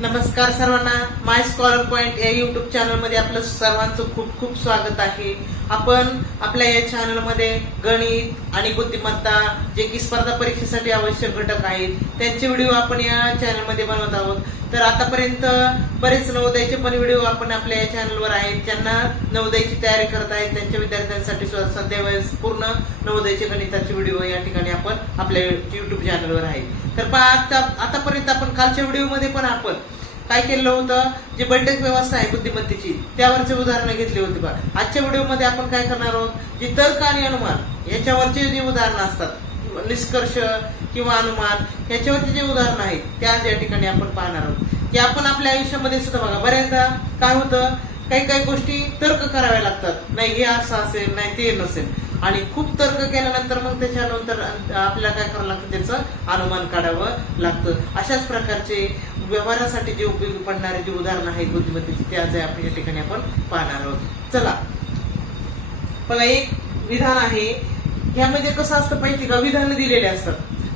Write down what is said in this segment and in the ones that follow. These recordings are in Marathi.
नमस्कार सर्वांना. माय स्कॉलर पॉइंट या युट्यूब चॅनलमध्ये आपलं सर्वांचं खूप खूप स्वागत आहे. आपण आपल्या या चॅनलमध्ये गणित आणि बुद्धिमत्ता जे की स्पर्धा परीक्षेसाठी आवश्यक घटक आहेत त्यांचे व्हिडिओ आपण या चॅनलमध्ये बनवत आहोत. तर आतापर्यंत बरेच नवोदयाचे पण व्हिडिओ आपण आपल्या या चॅनलवर आहेत. ज्यांना नवोदयाची तयारी करत आहेत त्यांच्या विद्यार्थ्यांसाठी सुद्धा सध्या वेळेस पूर्ण नवोदयाचे गणिताचे व्हिडिओ या ठिकाणी आपण आपल्या युट्यूब चॅनलवर आहे तर पहा आता आतापर्यंत आपण कालच्या व्हिडिओमध्ये पण आपण काय केलं होतं? जे बैठक व्यवस्था आहे बुद्धिमत्तेची त्यावरचे उदाहरणं घेतली होती बा आजच्या व्हिडिओमध्ये आपण काय करणार आहोत? जे तर्क आणि अनुमान याच्यावरचे जे उदाहरणं असतात निष्कर्ष किंवा अनुमान ह्याच्यावरती जे उदाहरण आहेत त्या या ठिकाणी आपण पाहणार आहोत. की आपण आपल्या आयुष्यामध्ये सुद्धा बघा बऱ्याचदा काय होतं काही काही गोष्टी तर्क कराव्या लागतात. नाही हे असं असेल नाही ते नसेल. आणि खूप तर्क केल्यानंतर मग त्याच्यानंतर आपल्याला काय करावं लागतं त्याचं अनुमान काढावं लागतं. अशाच प्रकारचे व्यवहारासाठी जे उपयोगी पडणारे जे उदाहरणं आहेत बुद्धिमत्तेची ते आज आपण या ठिकाणी आपण पाहणार आहोत. चला. बघा एक विधान आहे ह्यामध्ये कसं असतं माहिती का विधान दिलेले असतात.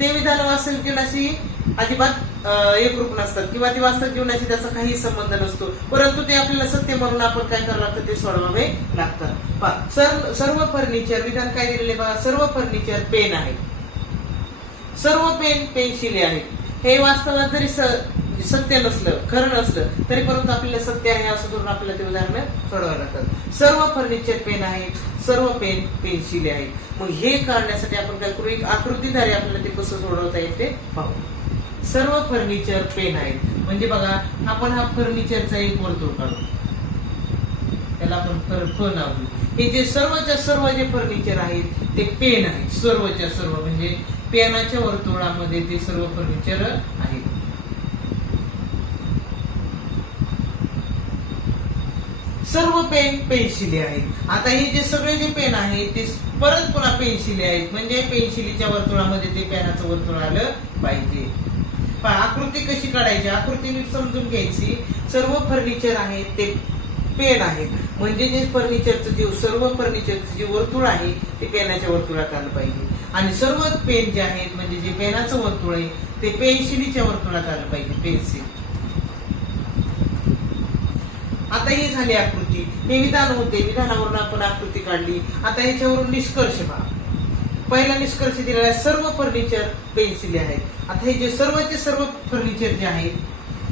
ते विधान वास्तविक जीवनाशी अजिबात एकरूप नसतात किंवा ते वास्तविक जीवनाशी त्याचा काही संबंध नसतो. परंतु ते आपल्याला सत्य म्हणून आपण काय करावं लागतं ते सोडवावे लागतात. सर्व सर्व फर्निचर विधान काय दिलेले बघा सर्व फर्निचर पेन आहे सर्व पेन पेन्शिले आहेत. हे वास्तवात जरी स- सत्य नसलं खरं नसलं तरी परंतु आपल्याला सत्य आहे असं करून आपल्याला ते उदाहरण सोडवावं लागतात. सर्व फर्निचर पेन आहेत सर्व पेन पेन्सिल आहेत. मग हे काढण्यासाठी आपण काय करू? एक आकृतीद्वारे आपल्याला ते कसं सोडवता येईल ते पाहू. सर्व फर्निचर पेन आहेत. म्हणजे बघा आपण हा फर्निचरचा एक वर्तुळ काढू. त्याला आपण फर फ नाव हे जे सर्वच्या सर्व जे फर्निचर आहेत ते पेन आहे सर्वच्या सर्व म्हणजे पेनाच्या वर्तुळामध्ये ते सर्व फर्निचर आहेत. सर्व पेन पेन्सिली आहेत. आता हे जे सगळे जे पेन आहेत ते परत पुन्हा पेन्सिली आहेत. म्हणजे पेन्सिलीच्या वर्तुळामध्ये ते पेनाचं वर्तुळ आलं पाहिजे. पहा, आकृती कशी काढायची? आकृती नीट समजून घ्यायची. सर्व फर्निचर आहे ते पेन आहेत. म्हणजे जे फर्निचरचं जे सर्व फर्निचरचं जे वर्तुळ आहे ते पेनाच्या वर्तुळात आलं पाहिजे. आणि सर्व पेन जे आहेत म्हणजे जे पेनाचं वर्तुळ आहे ते पेन्सिलीच्या वर्तुळात आलं पाहिजे पेन्सिल. आता ही झाली आकृती. हे विधान होते. विधानावरून आपण आकृती काढली. आता ह्याच्यावरून निष्कर्ष पहा. पहिला निष्कर्ष दिलेला आहे सर्व फर्निचर पेन्सिली आहेत. आता हे जे सर्वचे सर्व फर्निचर जे आहेत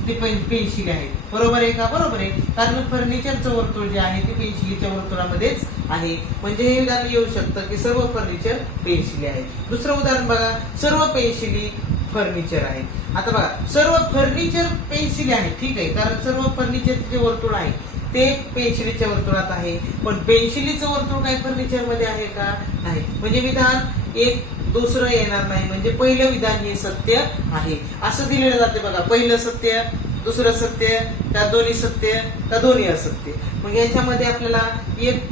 ते पेन पेन्सिली आहेत. बरोबर आहे का? बरोबर आहे. कारण फर्निचरचं वर्तुळ जे आहे ते पेन्सिलीच्या वर्तुळामध्येच आहे. म्हणजे हे उदाहरण येऊ शकतं की सर्व फर्निचर पेन्सिली आहेत. दुसरं उदाहरण बघा. सर्व पेन्सिली फर्निचर आहे. आता बघा सर्व फर्निचर पेन्सिली आहे ठीक आहे. कारण सर्व फर्निचर जे वर्तुळ आहे. ते पेन्सिलीच्या वर्तुळात आहे. पण पेन्सिलीचं वर्तुळ काय फर्निचरमध्ये आहे का? नाही. म्हणजे विधान एक दुसरं येणार नाही. म्हणजे पहिलं विधान हे सत्य आहे. असं दिलेलं जाते बघा. पहिलं सत्य दुसरं सत्य त्या दोन्ही सत्य त्या दोन्ही असत्य. मग याच्यामध्ये आपल्याला एक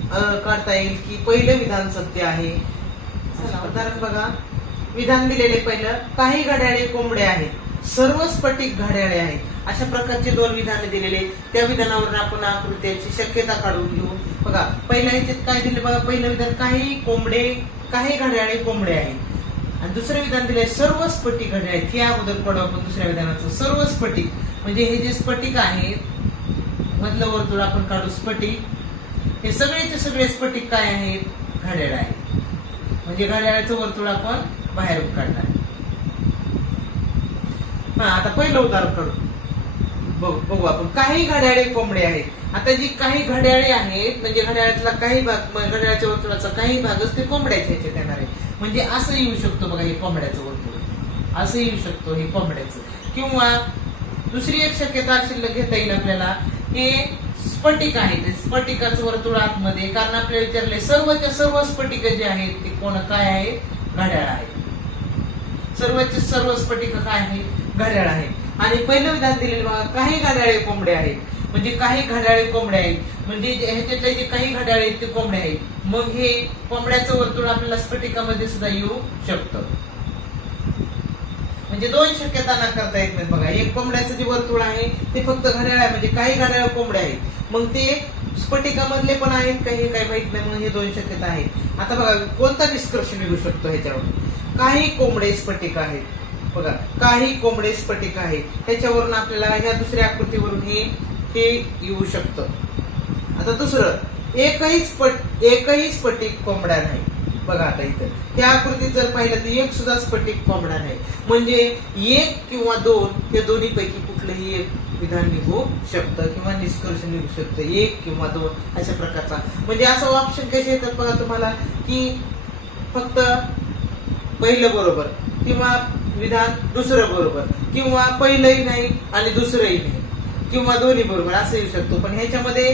काढता येईल की पहिलं विधान सत्य आहे. उदाहरण बघा. विधान दिलेले पहिलं काही घड्याळे कोंबडे आहेत. सर्व स्फटिक घड्याळे आहेत. अशा प्रकारचे दोन विधान दिलेले आहेत. त्या विधानावरून आपण आकृत्याची शक्यता काढून घेऊ. बघा पहिल्या ह्याच्यात काय दिले बघा पहिलं विधान काही कोंबडे काही घड्याळे कोंबडे आहेत. आणि दुसरं विधान दिले सर्व स्फटिक घड्याळे आहेत. हे अगोदर पडू आपण दुसऱ्या विधानाचं. सर्व स्फटिक म्हणजे हे जे स्फटिक आहेत मधलं वर्तुळ आपण काढू स्फटिक. हे सगळेचे सगळे स्फटिक काय आहेत? घड्याळ आहेत. म्हणजे घड्याळाचं वर्तुळ आपण बाहेर काढणार. हा आता पहिलं उदाहरण करू. बघू बघू आपण. काही घड्याळे कोंबडे आहेत. आता जी काही घड्याळे आहेत म्हणजे घड्याळातला काही भाग म- घड्याळाच्या वर्तुळाचा काही भागच ते कोंबड्याच्या ह्याच्यात येणार आहे. म्हणजे असं येऊ शकतो बघा हे कोंबड्याचं वर्तुळ असं येऊ शकतो हे कोंबड्याचं. किंवा दुसरी एक शक्यता शिल्लक घेता येईल आपल्याला हे स्फटिक आहे. ते स्फटिकाचं वर्तुळ आतमध्ये कारण आपल्याला विचारले सर्वच्या सर्व स्फटिक जे आहेत ते कोण काय आहेत घड्याळ आहेत. सर्वचे सर्व स्फटिक काय आहे? घड्याळ आहे. आणि पहिलं विधान दिलेलं बघा काही घड्याळे कोंबडे आहेत. म्हणजे काही घड्याळे कोंबडे आहेत. म्हणजे ह्याच्यातले जे काही घड्याळे आहेत ते कोंबडे आहेत. मग हे कोंबड्याचं वर्तुळ आपल्याला स्फटिकामध्ये सुद्धा येऊ शकतं. म्हणजे दोन शक्यता नाकारता येत नाहीत बघा. एक कोंबड्याचं जे वर्तुळ आहे ते फक्त घड्याळ आहे. म्हणजे काही घड्याळ कोंबडे आहेत. मग ते स्फटिकामधले पण आहेत काही काही माहीत नाही म्हणून हे दोन शक्यता आहेत. आता बघा कोणता निष्कर्ष निघू शकतो ह्याच्यावर? काही कोंबडे स्फटिक आहेत. बघा काही कोंबडे स्फटिक आहेत. ह्याच्यावरून आपल्याला ह्या दुसऱ्या आकृतीवरून हे हे येऊ शकतं. आता दुसरं एकही स्फट एकही स्फटिक कोंबड्या नाही. बघा आता इथं. त्या आकृतीत जर पाहिलं तर एक सुद्धा स्फटिक कोंबडा नाही. म्हणजे एक किंवा दोन हे दोन्हीपैकी कुठलंही एक विधान निघू शकतं किंवा निष्कर्ष निघू शकतं एक किंवा दोन अशा प्रकारचा. म्हणजे असं ऑप्शन कसे येतात बघा तुम्हाला की फक्त पहिलं बरोबर किंवा विधान दुसरं बरोबर किंवा पहिलंही नाही आणि दुसरंही नाही किंवा दोन्ही बरोबर असं येऊ शकतो. पण ह्याच्यामध्ये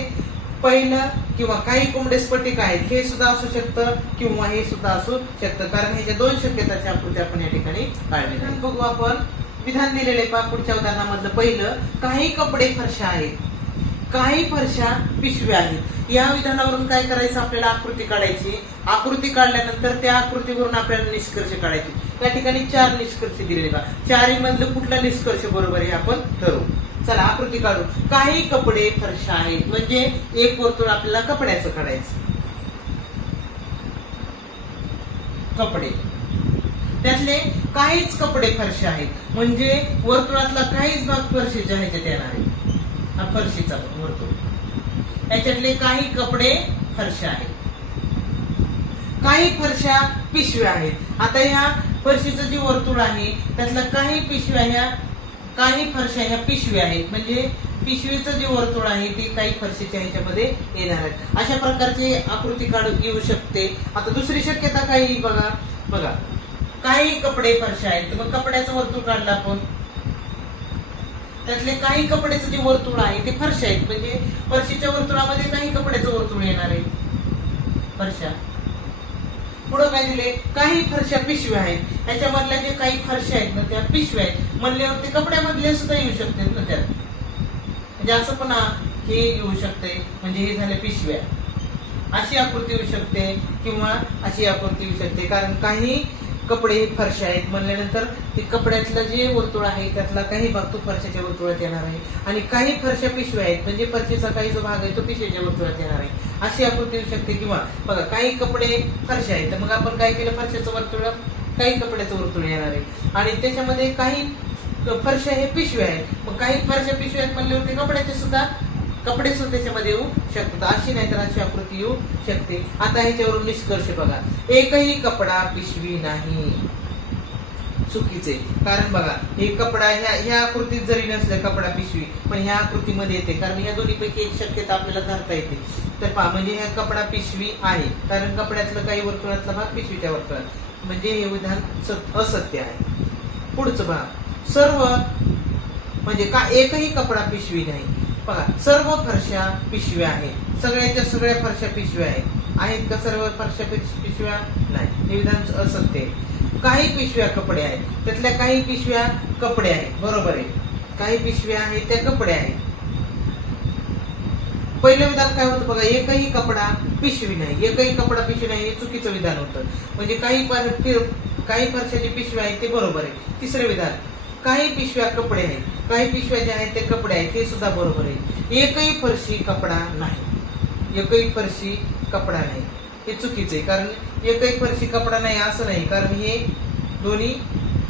पहिलं किंवा काही कोंबडे स्फटिक आहेत हे सुद्धा असू शकतं किंवा हे सुद्धा असू शकतं. कारण ह्याच्या दोन शक्यताच्या आकृती आपण या ठिकाणी काढली बघू आपण. विधान दिलेले पहा पुढच्या उदाहरणामधलं. पहिलं काही कपडे फरशा आहेत. काही फरशा पिशव्या आहेत. या विधानावरून काय करायचं? आपल्याला आकृती काढायची. आकृती काढल्यानंतर त्या आकृतीवरून आपल्याला निष्कर्ष काढायचे. या ठिकाणी चार निष्कर्ष दिलेले का चारी मधलं कुठला निष्कर्ष बरोबर हे आपण ठरवू चला आकृती काढू. काही कपडे फरशा आहेत. म्हणजे एक वर्तुळ आपल्याला कपड्याचं काढायचं. कपडे. त्यातले काहीच कपडे फरशा आहेत. म्हणजे वर्तुळातला काहीच भाग फरशीच्या ह्याच्यात येणार आहे हा फरशीचा वर्तुळ. याच्यातले काही कपडे फरशा आहेत. काही फरशा पिशव्या आहेत. आता ह्या फरशीचं जे वर्तुळ आहे त्यातल्या काही पिशव्या ह्या काही फरशा ह्या पिशव्या आहेत. म्हणजे पिशवीचं जे वर्तुळ आहे ते काही फरशीच्या ह्याच्यामध्ये येणार आहेत. अशा प्रकारची आकृती काढून येऊ शकते. आता दुसरी शक्यता काही बघा. बघा. काही कपडे फरशा आहेत. मग कपड्याचं वर्तुळ काढलं आपण. त्यातले काही कपड्याचं जे वर्तुळ आहे ते फरशा आहेत. म्हणजे फरशीच्या वर्तुळामध्ये काही कपड्याचं वर्तुळ येणार आहे. फरशा. पुढं काय दिले काही फरशा पिशव्या आहेत. त्याच्यामधल्या जे काही फरशा आहेत ना त्या पिशव्या आहेत. म्हणल्यावर ते कपड्यामधले सुद्धा येऊ शकतात ना त्यात. म्हणजे असं पण हे येऊ शकते म्हणजे हे झाले पिशव्या. अशी आकृती येऊ शकते किंवा अशी आकृती येऊ शकते. कारण काही कपडे हे फरशा आहेत म्हणल्यानंतर ते कपड्यातलं जे वर्तुळ आहे त्यातला काही भाग तो फरशाच्या वर्तुळात येणार आहे. आणि काही फरशा पिशव्या आहेत म्हणजे फरशीचा काही जो भाग आहे तो पिशव्याच्या वर्तुळात येणार आहे. अशी आकृती येऊ शकते. किंवा बघा काही कपडे फरशा आहेत तर मग आपण काय केलं? फरशाचं वर्तुळ काही कपड्याचं वर्तुळ येणार आहे. आणि त्याच्यामध्ये काही फरशा हे पिशव्या आहेत. मग काही फरशा पिशव्या आहेत म्हणल्यावरती कपड्याचे सुद्धा कपडे सुद्धा त्याच्यामध्ये येऊ शकतात. अशी नाही तर अशी आकृती येऊ शकते. आता ह्याच्यावरून निष्कर्ष बघा. एकही कपडा पिशवी नाही. चुकीचे. कारण बघा हे कपडा ह्या ह्या आकृतीत जरी नसलं कपडा पिशवी पण ह्या आकृतीमध्ये येते. कारण ह्या दोन्हीपैकी एक शक्यता आपल्याला धरता येते. तर पहा म्हणजे ह्या कपडा पिशवी आहे. कारण कपड्यातलं काही वर्तुळातला भाग पिशवीच्या वर्तुळात. म्हणजे हे विधान असत्य आहे. पुढचं भाग सर्व म्हणजे का एकही कपडा पिशवी नाही. बघा सर्व फरशा पिशव्या आहेत. सगळ्याच्या सगळ्या फरशा पिशव्या आहेत. आहेत का सर्व फरशा पिश- पिशव्या? नाही. हे विधान असत्य काही पिशव्या कपडे आहेत. त्यातल्या काही पिशव्या कपडे आहेत. बरोबर आहे. काही पिशव्या आहेत त्या कपडे आहेत. पहिलं विधान काय होतं बघा एकही कपडा पिशवी नाही. एकही कपडा पिशवी नाही हे चुकीचं विधान होतं. म्हणजे काही काही फरशाची पिशव्या आहेत ते बरोबर आहे. तिसरं विधान काही पिशव्या कपडे आहेत काही पिशव्या ज्या आहेत ते कपडे आहेत ते सुद्धा बरोबर आहे एकही फरशी कपडा नाही. एकही फरशी कपडा नाही. हे चुकीचं आहे कारण एकही फरशी कपडा नाही असं नाही कारण हे दोन्ही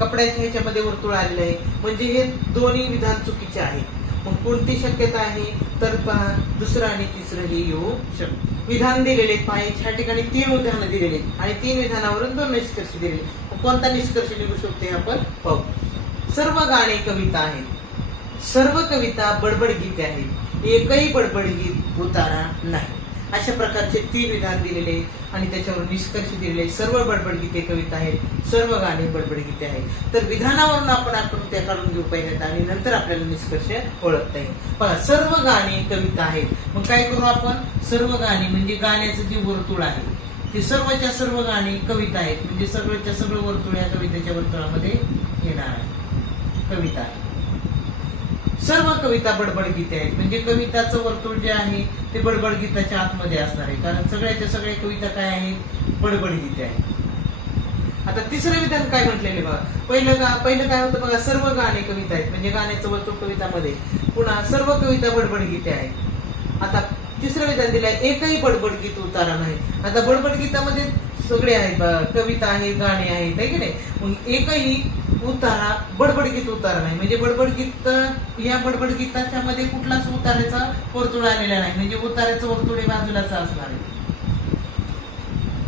कपड्याच्या ह्याच्यामध्ये वर्तुळ आलेलं आहे. म्हणजे हे दोन्ही विधान चुकीचे आहे. मग कोणती शक्यता आहे? तर पहा दुसरं आणि तिसरं हे येऊ शकतं. विधान दिलेले आहेत पहा ह्या ठिकाणी तीन उदाहरणं दिलेली आणि तीन विधानावरून दोन निष्कर्ष दिलेले मग कोणता निष्कर्ष निघू शकतो हे आपण पाहू. सर्व गाणे कविता आहेत. सर्व कविता बडबड गीते आहेत. एकही बडबड गीत उतारा नाही. अशा प्रकारचे तीन विधान दिलेले आहेत आणि त्याच्यावर निष्कर्ष दिलेले सर्व बडबड गीते कविता आहेत. सर्व गाणे बडबड गीते आहेत. तर विधानावरून आपण आकृत्या काढून घेऊ पाहिजेत आणि नंतर आपल्याला निष्कर्ष ओळखता येईल. बघा सर्व गाणी कविता आहेत. मग काय करू आपण? सर्व गाणी म्हणजे गाण्याचं जे वर्तुळ आहे ते सर्वच्या सर्व गाणी कविता आहेत. म्हणजे सर्वच्या सर्व वर्तुळ या कवितेच्या वर्तुळामध्ये येणार आहे. कविता. सर्व कविता बडबड गीते आहेत. म्हणजे कविताचं वर्तुळ जे आहे ते बडबड गीताच्या आतमध्ये असणार आहे. कारण सगळ्याच्या सगळ्या कविता काय आहेत? बडबड गीते आहेत. आता तिसरं विधान काय म्हटलेले बघा. पहिलं गा पहिलं काय होतं बघा? सर्व गाणे कविता आहेत. म्हणजे गाण्याचं वर्तुळ कवितामध्ये. पुन्हा सर्व कविता बडबड गीते आहेत. आता तिसरं विधान दिलंय एकही बडबड गीत उतारा नाही. आता बडबड गीतामध्ये सगळे आहेत कविता आहेत गाणे आहेत की नाही? मग एकही उतारा बडबडगीत उतारा नाही. म्हणजे बडबडगीत या बडबडगीताच्या मध्ये कुठलाच उताराचा वर्तुळ आलेला नाही. म्हणजे उताराचं वर्तुळ हे बाजूलाच असणार आहे.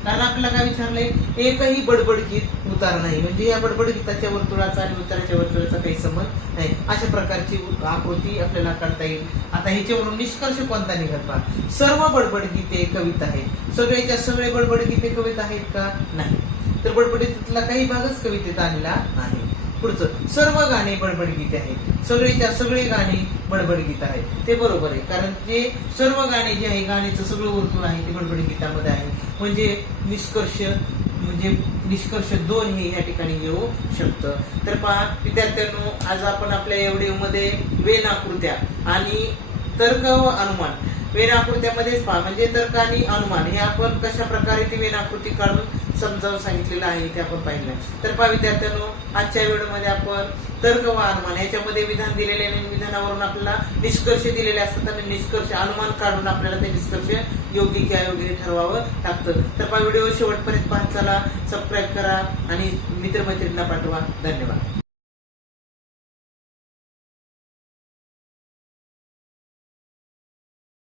कारण आपल्याला काय विचारलंय? एकही बडबडगीत उतार नाही. म्हणजे या बडबडगीताच्या वर्तुळाचा आणि उताराच्या वर्तुळाचा काही संबंध नाही. अशा प्रकारची आकृती आपल्याला काढता येईल. आता ह्याच्यावरून निष्कर्ष कोणता निघत पहा सर्व बडबडगीते कविता आहेत. सगळ्याच्या सगळे बडबडगीते कविता आहेत का? नाही. तर बडबडीतला काही भागच कवितेत आलेला नाही. पुढचं सर्व गाणे बडबडगीते आहेत. सगळेच्या सगळे गाणे बडबडगीत आहेत. ते बरोबर आहे. कारण ते सर्व गाणे जे आहे गाण्याचं सगळं वर्तुळ आहे ते बडबडगीतामध्ये आहे. म्हणजे निष्कर्ष म्हणजे निष्कर्ष दोन हे या ठिकाणी येऊ शकतं. तर पहा विद्यार्थ्यांनो आज आपण आपल्या एवढे मध्ये वेन आकृत्या आणि तर्क व अनुमान. वेन आकृत्यामध्येच पहा म्हणजे तर्क आणि अनुमान. हे आपण कशा प्रकारे ती वेन आकृती काढून समजावून सांगितलेलं आहे ते आपण पाहिलं. तर पहा विद्यार्थ्यांनो आजच्या व्हिडिओमध्ये आपण तर्क व अनुमान याच्यामध्ये विधान दिलेले आणि विधानावरून आपल्याला निष्कर्ष दिलेले असतात. आणि निष्कर्ष अनुमान काढून आपल्याला ते निष्कर्ष योग्य की अयोग्य ठरवावं लागतं. तर पहा व्हिडिओ शेवटपर्यंत पाहत चला. सबस्क्राईब करा आणि मित्रमैत्रिणींना पाठवा. धन्यवाद.